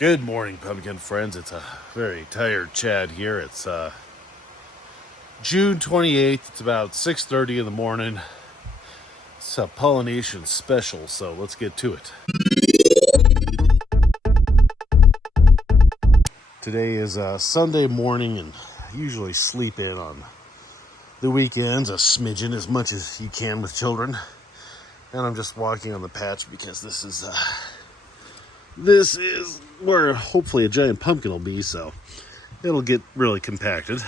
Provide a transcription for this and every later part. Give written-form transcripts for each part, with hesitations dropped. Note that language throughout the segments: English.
Good morning, pumpkin friends. It's a very tired Chad here. It's June 28th. It's about 6:30 in the morning. It's a pollination special, so let's get to it. Today is Sunday morning, and I usually sleep in on the weekends a smidgen, as much as you can with children. And I'm just walking on the patch because this is where hopefully a giant pumpkin will be, so it'll get really compacted.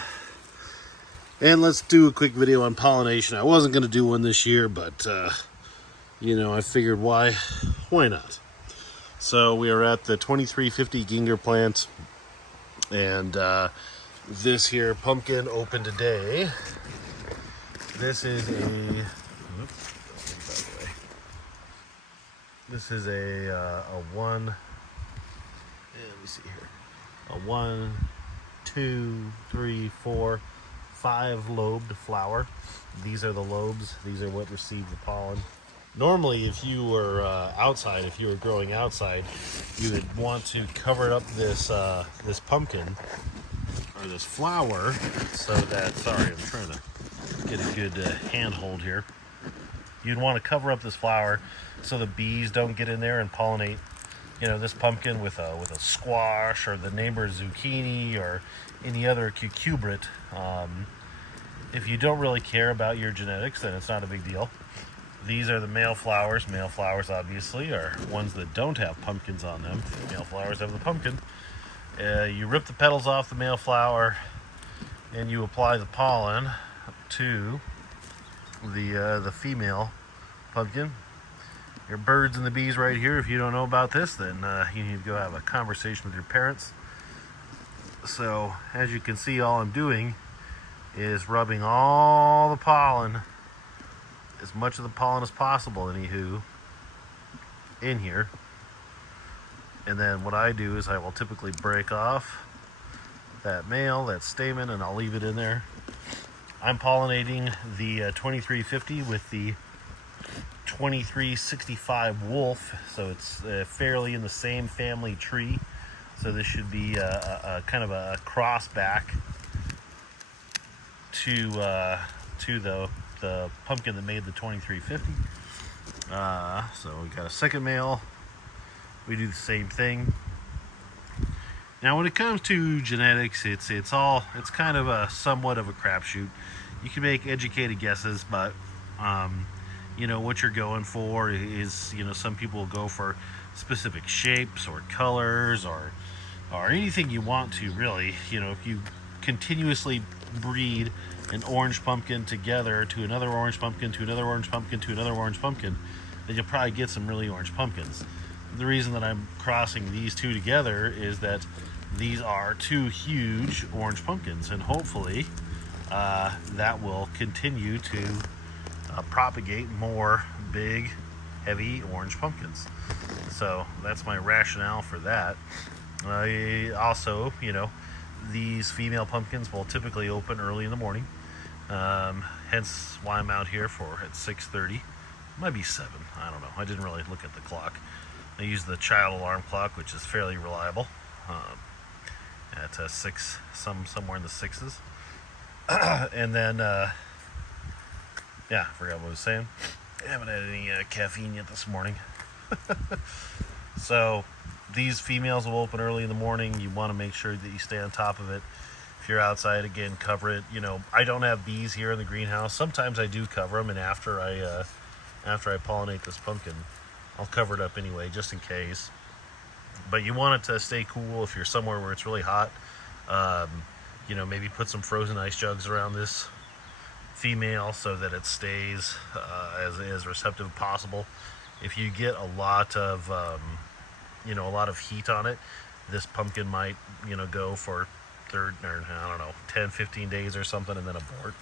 And let's do a quick video on pollination. I wasn't going to do one this year, but I figured why not? So we are at the 2350 Ginger plant, and this here pumpkin opened today. This is a one. Let me see here. A 1, 2, 3, 4, 5 lobed flower. These are the lobes. These are what receive the pollen. Normally, if you were outside, if you were growing outside, you would want to cover up this pumpkin or this flower so that. Sorry, I'm trying to get a good handhold here. You'd want to cover up this flower so the bees don't get in there and pollinate, this pumpkin with a squash or the neighbor's zucchini or any other cucurbit. If you don't really care about your genetics, then it's not a big deal. These are the male flowers. Male flowers, obviously, are ones that don't have pumpkins on them. Male flowers have the pumpkin. You rip the petals off the male flower, and you apply the pollen to the female pumpkin. Your birds and the bees right here. If you don't know about this, then you need to go have a conversation with your parents. So, as you can see, all I'm doing is rubbing all the pollen, as much of the pollen as possible, anywho, in here. And then what I do is I will typically break off that stamen, and I'll leave it in there. I'm pollinating the 2350 with the 2365 wolf, so it's fairly in the same family tree. So this should be a kind of a cross back to the pumpkin that made the 2350. So we got a second male. We do the same thing. Now, when it comes to genetics, it's kind of a somewhat of a crapshoot. You can make educated guesses, but what you're going for is, some people will go for specific shapes or colors or anything you want to, really. If you continuously breed an orange pumpkin together to another orange pumpkin to another orange pumpkin to another orange pumpkin, then you'll probably get some really orange pumpkins. The reason that I'm crossing these two together is that these are two huge orange pumpkins, and hopefully that will continue to propagate more big, heavy orange pumpkins. So that's my rationale for that. Also, these female pumpkins will typically open early in the morning. Hence why I'm out here at 6:30. Might be 7. I don't know. I didn't really look at the clock. I use the child alarm clock, which is fairly reliable. At 6, somewhere in the 6s. And then, I forgot what I was saying. I haven't had any caffeine yet this morning. So these females will open early in the morning. You want to make sure that you stay on top of it. If you're outside, again, cover it. I don't have bees here in the greenhouse. Sometimes I do cover them, and after I pollinate this pumpkin, I'll cover it up anyway, just in case. But you want it to stay cool. If you're somewhere where it's really hot, maybe put some frozen ice jugs around this female so that it stays as receptive as possible. If you get a lot of heat on it, this pumpkin might go for 10, 15 days or something, and then abort.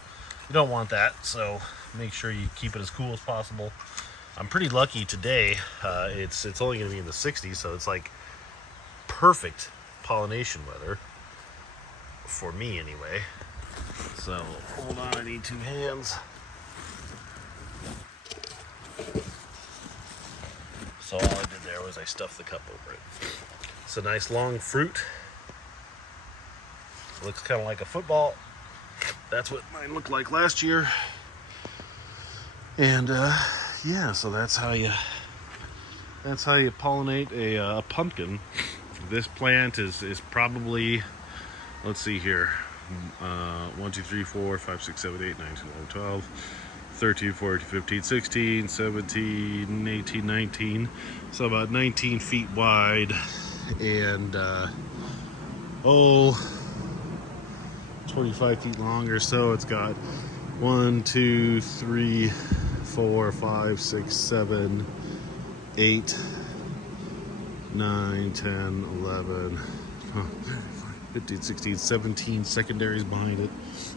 You don't want that, so make sure you keep it as cool as possible. I'm pretty lucky today. It's only going to be in the 60s, so it's like perfect pollination weather for me anyway. So hold on, I need 2 hands. So all I did there was I stuffed the cup over it. It's a nice long fruit. Looks kind of like a football. That's what mine looked like last year. And yeah, so that's how you pollinate a pumpkin. This plant is probably, let's see here, 1, 2, 3, 4, 5, 6, 7, 8, 9, 10, 11, 12, 13, 14, 15, 16, 17, 18, 19. So about 19 feet wide and 25 feet long or so. It's got 1, 2, 3, 4, 5, 6, 7, 8, 9, 10, 11, 15, 16, 17 secondaries behind it.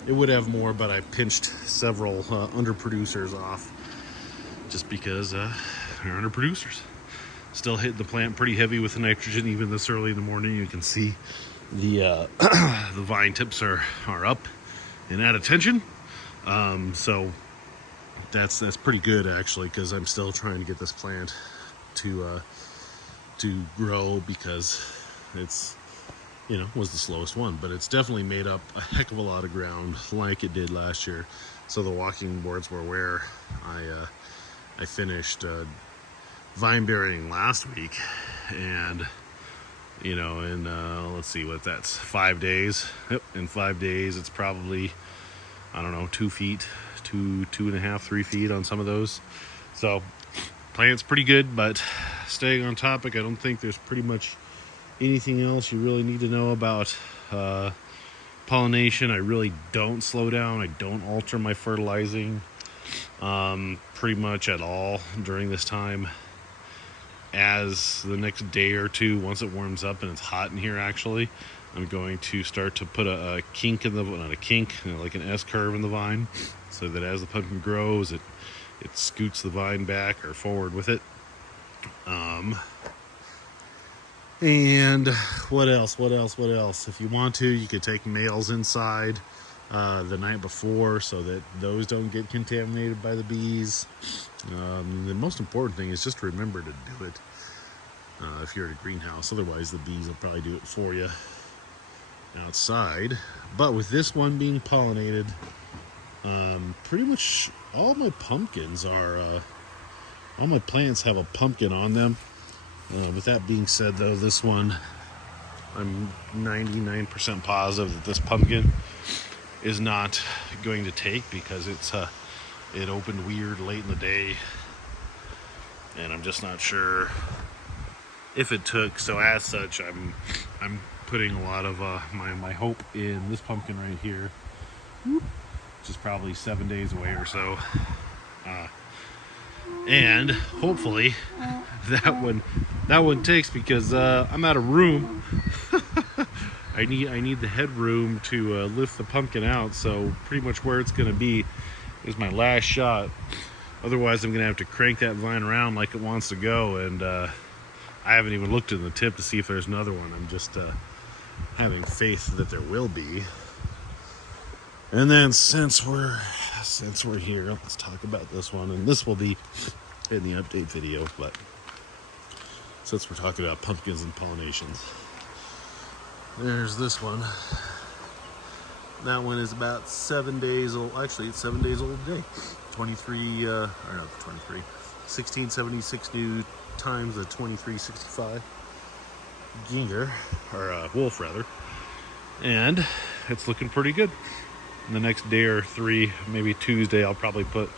It would have more, but I pinched several underproducers off just because they're underproducers. Still hitting the plant pretty heavy with the nitrogen even this early in the morning. You can see the the vine tips are up and at attention. So that's pretty good actually, because I'm still trying to get this plant to grow, because it's, you know, was the slowest one, but it's definitely made up a heck of a lot of ground like it did last year. So the walking boards were where I finished vine burying last week, and you know, in let's see what that's, 5 days. Yep, in 5 days it's probably, I don't know, 2 feet, 2.5, 3 feet on some of those. So plant's pretty good. But staying on topic, I don't think there's pretty much anything else you really need to know about pollination. I really don't slow down. I don't alter my fertilizing pretty much at all during this time. As the next day or two, once it warms up and it's hot in here actually, I'm going to start to put a kink in the, not a kink, you know, like an S curve in the vine, so that as the pumpkin grows, it scoots the vine back or forward with it. And what else? If you want to, you could take males inside the night before so that those don't get contaminated by the bees. The most important thing is just to remember to do it if you're at a greenhouse. Otherwise, the bees will probably do it for you outside. But with this one being pollinated, pretty much all my pumpkins are, all my plants have a pumpkin on them. With that being said, though, this one, I'm 99% positive that this pumpkin is not going to take, because it opened weird late in the day, and I'm just not sure if it took. So as such, I'm putting a lot of my hope in this pumpkin right here, which is probably 7 days away or so, and hopefully that one takes, because I'm out of room. I need the headroom to lift the pumpkin out. So pretty much where it's going to be is my last shot. Otherwise, I'm going to have to crank that vine around like it wants to go. And I haven't even looked in the tip to see if there's another one. I'm just having faith that there will be. And then since we're here, let's talk about this one. And this will be in the update video. But since we're talking about pumpkins and pollinations, there's this one. That one is about 7 days old. Actually, it's 7 days old today. 1676 new times the 2365 ginger, or wolf rather. And it's looking pretty good. In the next day or three, maybe Tuesday, I'll probably put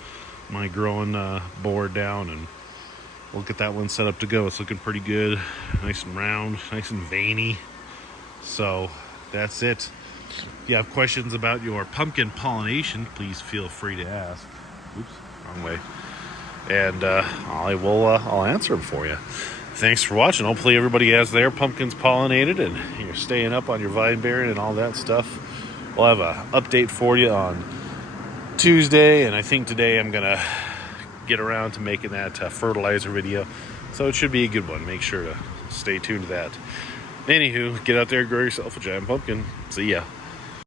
my growing board down and we'll get that one set up to go. It's looking pretty good. Nice and round, nice and veiny. So that's it. If you have questions about your pumpkin pollination, please feel free to ask. Oops, wrong way. And I'll answer them for you. Thanks for watching. Hopefully everybody has their pumpkins pollinated and you're staying up on your vine bearing and all that stuff. We'll have an update for you on Tuesday, and I think today I'm gonna get around to making that fertilizer video. So it should be a good one. Make sure to stay tuned to that. Anywho, get out there, grow yourself a giant pumpkin. See ya.